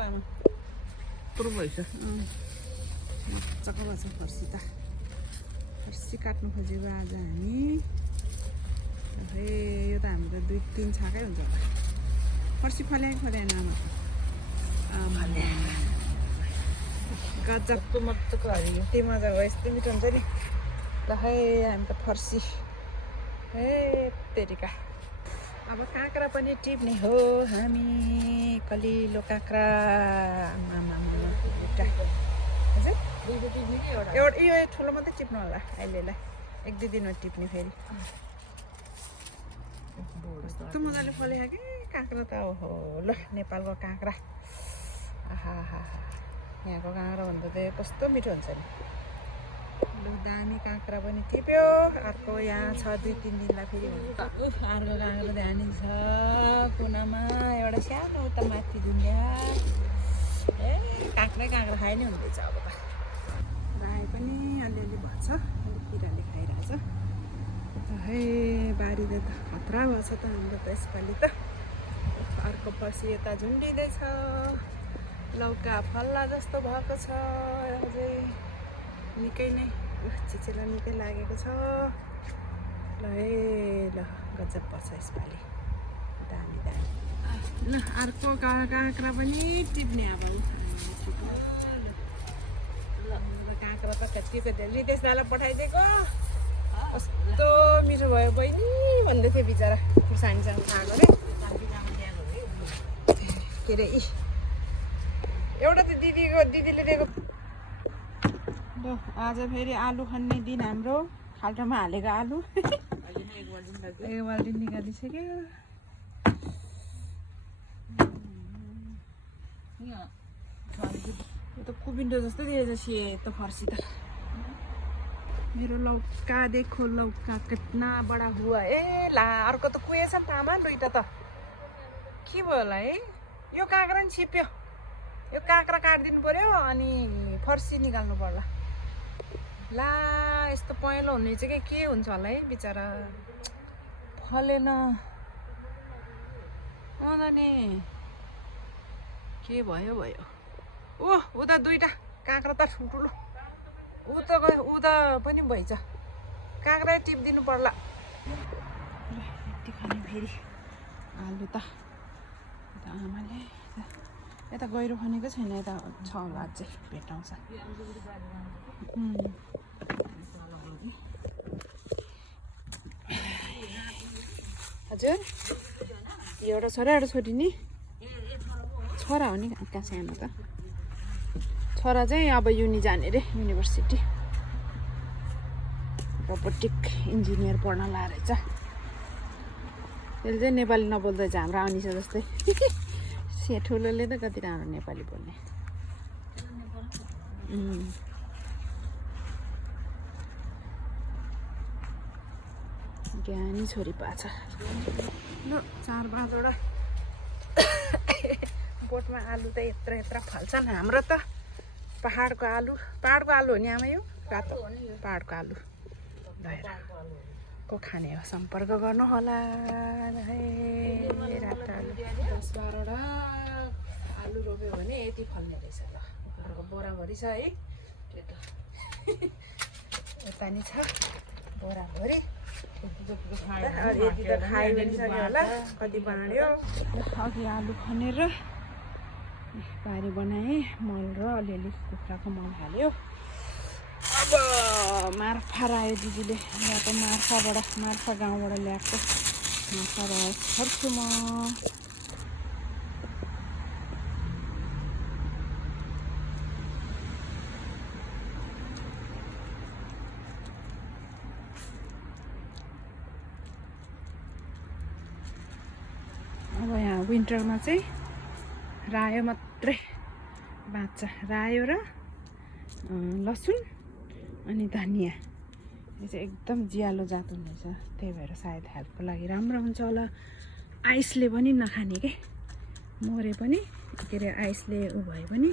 लामा पुरो भएछ मजाको भएछ फर्सी त फर्सी काट्नु खोजेको आज हामी खै यो त हाम्रो 2-3 छाकै हुन्छ होला फर्सी फल्याएको फल्याएन आमा गजब मजाको हरियो यति मजाको यस्तो मिठो हुन्छ नि ल खै हामी त फर्सी हे तेरिका अब काँक्रा पनि टिप्ने हो हामी कलिलो काँक्रा एउटा हजुर एउटा यो ठुलो मात्रै टिप्नु होला अहिलेलाई 1-2 दिनमा टिप्ने फेरि कस्तो मजाले फलेको कि काँक्रा त हो ल नेपालको काँक्रा आहा यहाँको काँक्रा भन्दा त कस्तो मिठो हुन्छ नि ल दामी काँक्रा पनि टिप्यो अर्को यहाँ छ 2-3 दिनलाई फेरि अर्को काँक्रा दामी छ कुनामा एउटा सानो उता माथि दुनिया ए काँक्रा खाए नि हुँदैछ अब त रायो पनि अलिअलि भएछ अलिक किराले खाइरहेछ है बारी त खतरा भएछ त हाम्रो त यसपालि त अर्को फर्सी यता झुन्डिँदैछ लौका फल्ला जस्तो भएको छ अझै निकै नै चिचेला निकै लागेको छ ल है ल गजब पर्छ यसपालि दामी ल अर्को काँक्रा पनि टिप्ने अब काँक्रा त कतिको नितेश दालाई पठाइदिएको कस्तो मिठो भयो बहिनी भन्दै थियो बिचरा खुर्सानीसँग खाएको अरे के अरे एउटा त दिदीले दिएको ल आज फेरि आलु खन्ने दिन हाम्रो खाल्टोमा हालेको आलु एक बाल्टी निकालिसक्यो यो त कुबिन्डो जस्तो दिएछ सेतो फर्सी त मेरो लौका देखो लौका कितना बडा हुआ ए ला अर्को त कुएछ नि तामा दुईटा त के भयो होला है यो काँक्रा नि छिप्यो यो काँक्रा काटिदिनु पर्यो अनि फर्सी निकाल्नु पर्ला ला यस्तो पहेँलो हुने चाहिँ के हुन्छ होला है बिचरा फलेन नि के भयो ओह उता दुईटा काँक्रा त ठुल्ठुलो ऊ त पनि भइछ काँक्रा टिप्दिनु पर्ला यति खाने फेरि आलु त आमाले यता गहिरो खनेको छैन यता छ होला अझै भेटाउँछ हजुर एउटा छोरा एउटा छोरी नि छोरा हो नि कहाँ सानो त छोरा चाहिँ अब युनि जाने रे युनिभर्सिटी रोबोटिक इन्जिनियर पढ्न लारहेछ त्यसले चाहिँ नेपाली नबोल्दैछ हाम्रो अनिसा जस्तै से ठुलोले त कति राम्रो नेपाली बोल्ने ज्ञानी छोरी पाछ ल 4-5वटा बोटमा आलु त यत्रो फल्छन् हाम्रो त पहाडको आलु हो नि आमा यो रातो पहाडको आलु को खाने हो सम्पर्क गर्नु होला रातो आलु 10-12वटा आलु रोप्यो भने यति फल्ने रहेछ ल घरको बोराभरि छ है यता नि छ बोराभरि यति त खाइ पनि सक्यो होला कति बाँड्यो अघि आलु खनेर बारी बनाएँ मल र अलिअलि कुखुराको मल हाल्यो अब मार्फा आयो दिदीले ल्याएको मार्फा गाउँबाट ल्याएको मार्फाबाट छर्छु म अब यहाँ विन्टरमा चाहिँ रायो मात्रै बाँच्छ रायो र लसुन अनि धनियाँ यो चाहिँ एकदम जियालो जात हुनेछ त्यही भएर सायद हेल्थको लागि राम्रो हुन्छ होला आइसले पनि नखाने के मरे पनि के अरे आइसले उ भए पनि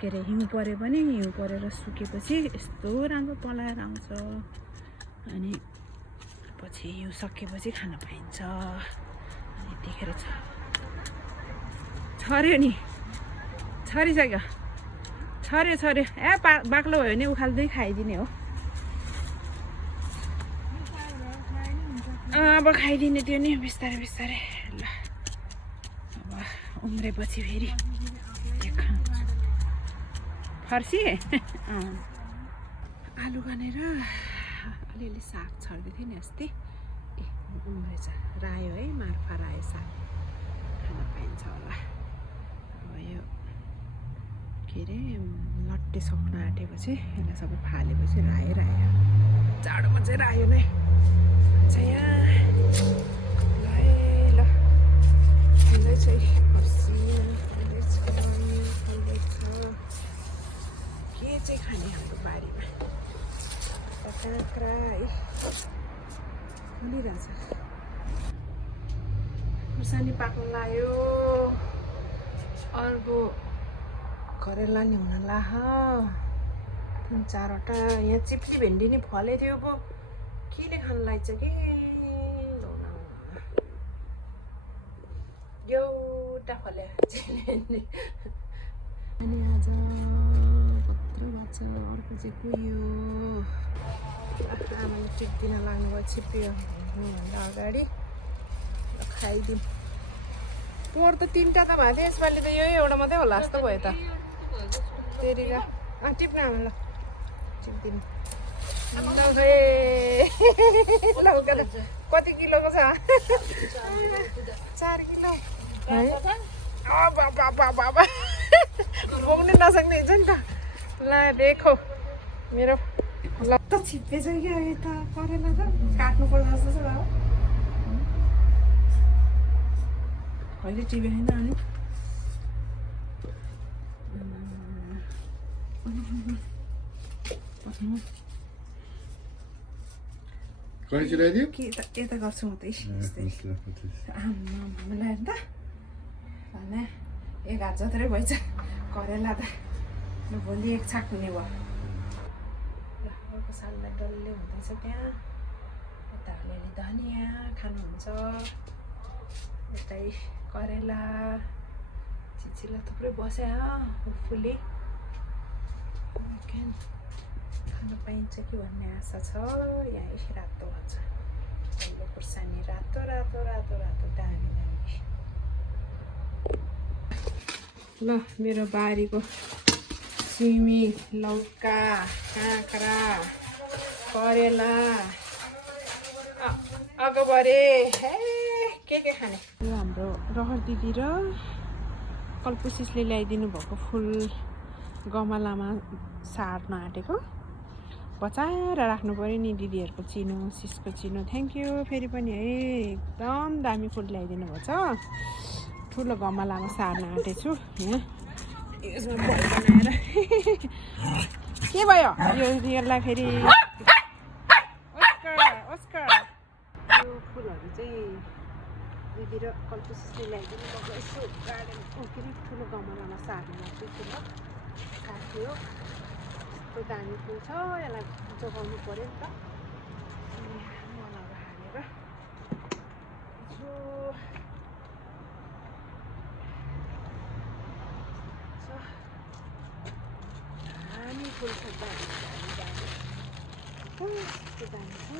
के अरे हिउँ परे पनि हिउँ परेर सुकेपछि यस्तो राम्रो पलाएर आउँछ अनि पछि हिउँ सकेपछि खान पाइन्छ अनि यतिखेर छर्यो नि छरिसक्यो छर्यो ए बाक्लो भयो भने उखाल्दै खाइदिने हो अब खाइदिने त्यो नि बिस्तारै बिस्तारै ल अब उम्रेपछि फेरि फर्सी आलु गनेर अलिअलि साग छर्दै थियो नि अस्ति ए उम्रेछ रायो है मार्फा रायो साग खान पाइन्छ होला अब यो के अरे लट्टे सक्न आँटेपछि यसलाई सबै फालेपछि रायो जाडोमा चाहिँ रायो नै हुन्छ यहाँ ल फल्दैछ के चाहिँ खाने हाम्रो बारीमा काँक्रा है फुलिरहेछ खुर्सानी पाक्न लाग्यो अर्को करेला नि हुन लाह 3-4वटा यहाँ चिप्ली भेन्डी नि फलेको थियो पो केले खान लाग्छ कि एउटा फले भेन्डी अनि आज कत्रो भएको छ अर्को चाहिँ कुहियो आमाले टिप्दिन लाग्नुभयो छिप्पियो भन्नुभन्दा अगाडि खाइदिउँ पोहोर त 3टा त भएको थियो यसपालि त यही एउटा मात्रै होला जस्तो भयो त तेरिका टिप्न आमा ल टिप्दिनु कति किलोको छ 4 किलो है बाबा बोक्नै नसक्ने हुन्छ नि त ल देखो मेरो ल त छिप्पेछ कि अहिले त करेला त काट्नु पर्छ जस्तो छ बाबा कहिले टिपे छैन अनि यता गर्छु म त आमालाई त भने 1 हात जत्रै भएछ करेला त भोलि 1 छाक हुने भयो ल अर्को साललाई डल्लै हुँदैछ त्यहाँ यता अलिअलि धनियाँ खानुहुन्छ यतै करेला चिचिला थुप्रै बस्यो होपफुली खान पाइन्छ कि भन्ने आशा छ यहाँ यही रातो भन्छ पहिलो खुर्सानी रातो रातो रातो रातो दामी दामी ल मेरो बारीको सिमी लौका काँक्रा करेला अगबरे के खाने यो हाम्रो रहर दिदी र कल्पुसिसले ल्याइदिनु भएको फुल गमलामा सार्न आँटेको बचाएर राख्नु पऱ्यो नि दिदीहरूको चिनो सिसको चिनो थ्याङ्क यू फेरि पनि है एकदम दामी फुल ल्याइदिनु भएको छ ठुलो गमलामा सार्न आँटेछु यहाँ यसमा बल बनाएर के भयो यसलाई फेरि यो फुलहरू चाहिँ दिदी र कल्पुसिसले ल्याइदिनु भएको यसो गार्डन के अरे ठुलो गमलामा सार्नु लाग्थ्यो फुल सार्थ्यो यस्तो दामी फुल छ यसलाई जोगाउनु पऱ्यो नि त मलहरू हालेर दामी फुल छ दामी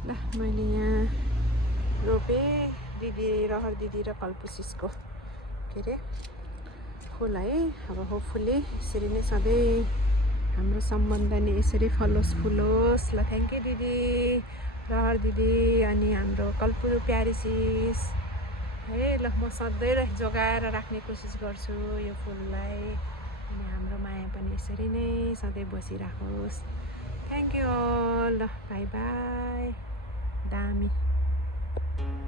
ल मैले यहाँ रोपेँ दिदी रहर दिदी र कल्पुसिसको के अरे फुल है अब होपफुली यसरी नै सधैँ हाम्रो सम्बन्ध नि यसरी फलोस् फुलोस् ल थ्याङ्क यू दिदी रहर दिदी अनि हाम्रो कल्पु प्यारी सिस है। ल म सधैँ जोगाएर राख्ने कोसिस गर्छु यो फुललाई, अनि हाम्रो माया पनि यसरी नै सधैँ बसिराखोस्। Thank you all. ल बाई बाई। दामी।